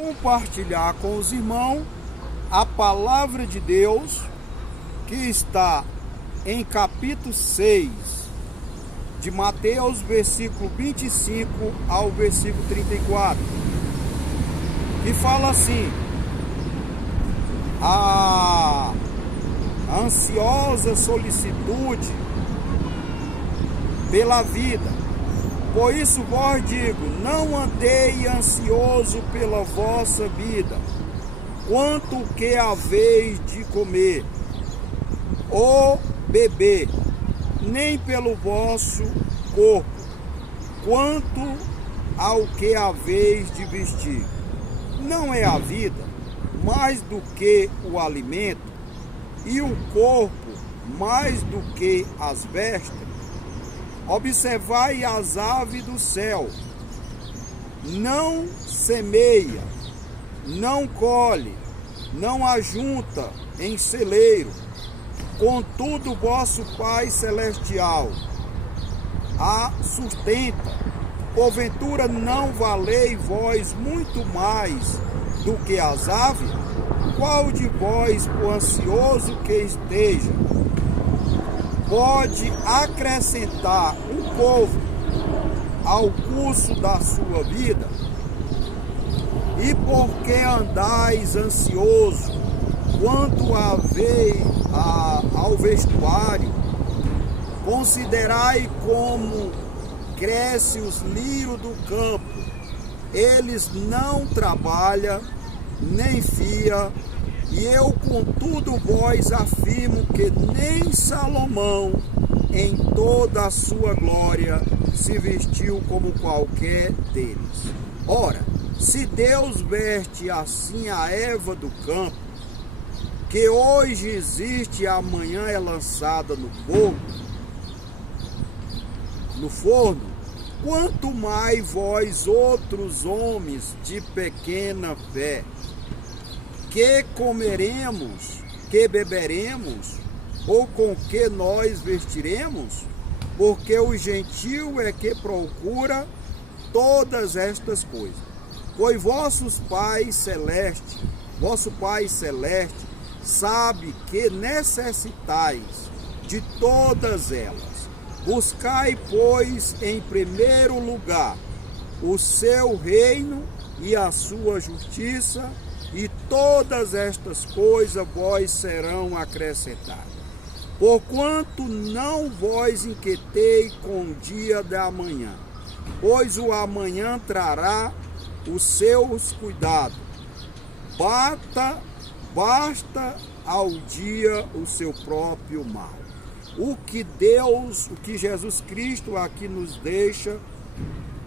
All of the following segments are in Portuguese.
Compartilhar com os irmãos a palavra de Deus que está em capítulo 6 de Mateus, versículo 25 ao versículo 34, que fala assim: a ansiosa solicitude pela vida. Por isso vos digo, não andei ansioso pela vossa vida, quanto que haveis de comer ou beber, nem pelo vosso corpo, quanto ao que haveis de vestir. Não é a vida mais do que o alimento, e o corpo mais do que as vestes? Observai as aves do céu, não semeia, não colhe, não ajunta em celeiro, contudo vosso Pai Celestial a sustenta. Porventura não valei vós muito mais do que as aves? Qual de vós, por ansioso que esteja, pode acrescentar um pouco ao curso da sua vida? E por que andais ansioso quanto ao vestuário? Considerai como crescem os lírios do campo, eles não trabalham nem fiam, e eu contudo vós afirmo que nem Salomão em toda a sua glória se vestiu como qualquer deles. Ora, se Deus veste assim a erva do campo, que hoje existe e amanhã é lançada no forno, quanto mais vós outros homens de pequena fé, que comeremos, que beberemos, ou com que nós vestiremos? Porque o gentio é que procura todas estas coisas. Pois vosso Pai Celeste sabe que necessitais de todas elas. Buscai, pois, em primeiro lugar o seu reino e a sua justiça, e todas estas coisas vós serão acrescentadas. Porquanto não vos inquietei com o dia da manhã, pois o amanhã trará os seus cuidados. Basta ao dia o seu próprio mal. O que Jesus Cristo aqui nos deixa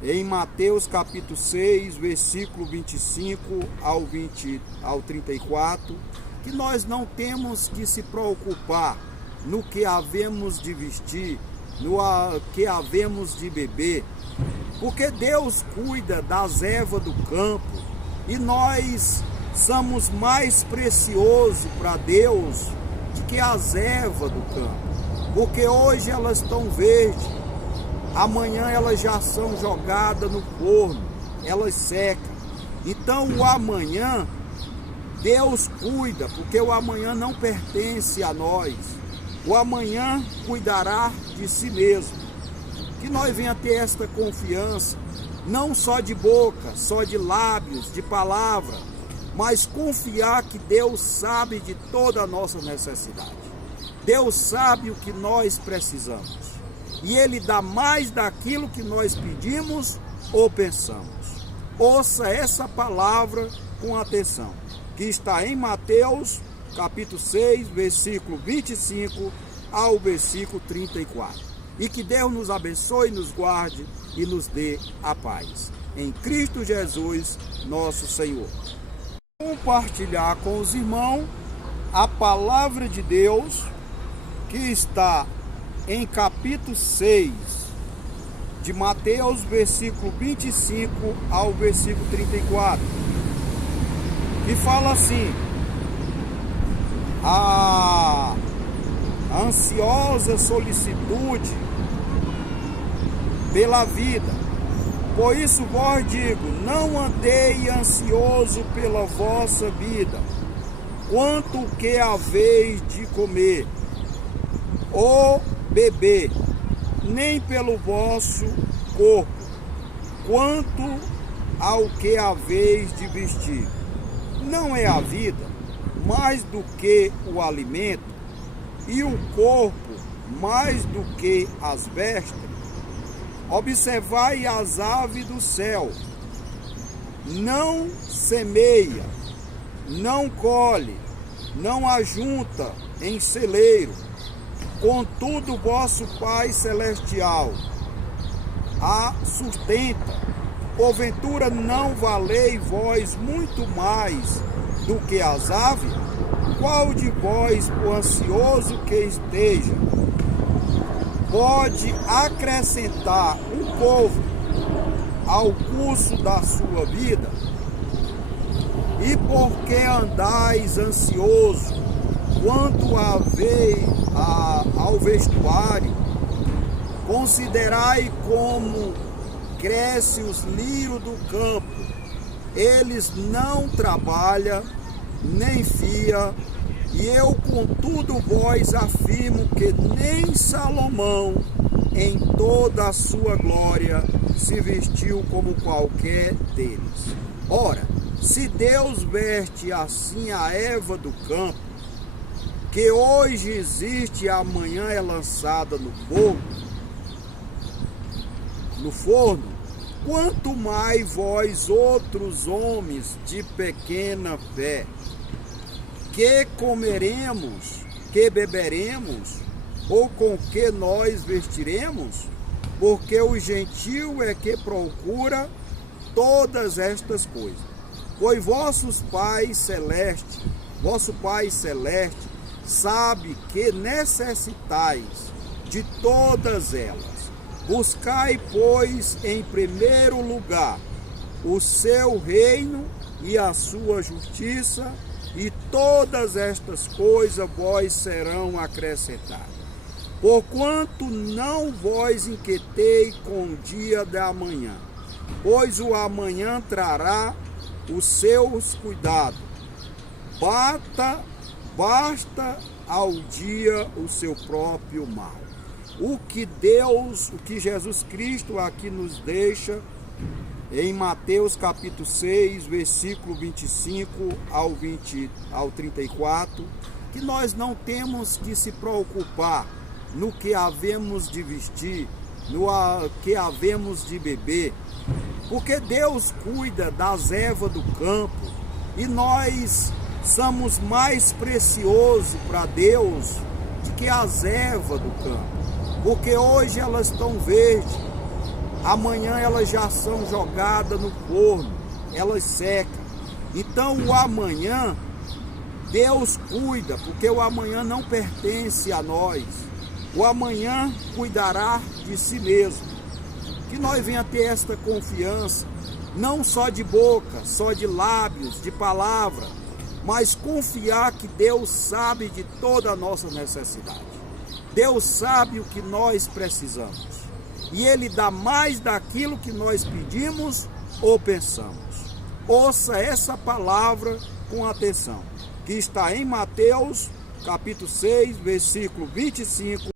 em Mateus capítulo 6, versículo 25 ao 34, que nós não temos que se preocupar no que havemos de vestir, no que havemos de beber, porque Deus cuida das ervas do campo, e nós somos mais preciosos para Deus do que as ervas do campo, porque hoje elas estão verdes, amanhã elas já são jogadas no forno, elas secam. Então o amanhã, Deus cuida, porque o amanhã não pertence a nós. O amanhã cuidará de si mesmo. Que nós venhamos ter esta confiança, não só de boca, só de lábios, de palavra, mas confiar que Deus sabe de toda a nossa necessidade. Deus sabe o que nós precisamos, e Ele dá mais daquilo que nós pedimos ou pensamos. Ouça essa palavra com atenção, que está em Mateus, capítulo 6, versículo 25 ao versículo 34. E que Deus nos abençoe, nos guarde e nos dê a paz. Em Cristo Jesus, nosso Senhor. Compartilhar com os irmãos a palavra de Deus que está em capítulo 6 de Mateus, versículo 25 ao versículo 34, que fala assim: a ansiosa solicitude pela vida. Por isso vos digo, não andei ansioso pela vossa vida, quanto que haveis de comer ou beber, nem pelo vosso corpo, quanto ao que haveis de vestir. Não é a vida mais do que o alimento, e o corpo mais do que as vestes? Observai as aves do céu, não semeia, não colhe, não ajunta em celeiro, contudo vosso Pai Celestial a sustenta. Porventura não valei vós muito mais do que as aves? Qual de vós, por ansioso que esteja, pode acrescentar um pouco ao curso da sua vida? E por que andais ansioso quanto ao vestuário? Considerai como cresce os lírios do campo, eles não trabalham, nem fia, e eu contudo vós afirmo que nem Salomão, em toda a sua glória, se vestiu como qualquer deles. Ora, se Deus veste assim a erva do campo, que hoje existe e amanhã é lançada no forno, quanto mais vós outros homens de pequena fé, que comeremos, que beberemos, ou com que nós vestiremos? Porque o gentio é que procura todas estas coisas. Pois vosso Pai Celeste, sabe que necessitais de todas elas. Buscai, pois, em primeiro lugar o seu reino e a sua justiça, e todas estas coisas vós serão acrescentadas. Porquanto não vos inquietei com o dia da manhã, pois o amanhã trará os seus cuidados. Basta ao dia o seu próprio mal. O que Jesus Cristo aqui nos deixa em Mateus capítulo 6, versículo 25 ao 34, que nós não temos que se preocupar no que havemos de vestir, no que havemos de beber, porque Deus cuida das ervas do campo, e nós somos mais preciosos para Deus do que as ervas do campo. Porque hoje elas estão verdes, amanhã elas já são jogadas no forno, elas secam. Então o amanhã, Deus cuida, porque o amanhã não pertence a nós. O amanhã cuidará de si mesmo. Que nós venhamos ter esta confiança, não só de boca, só de lábios, de palavra, mas confiar que Deus sabe de toda a nossa necessidade. Deus sabe o que nós precisamos, e Ele dá mais daquilo que nós pedimos ou pensamos. Ouça essa palavra com atenção, que está em Mateus capítulo 6, versículo 25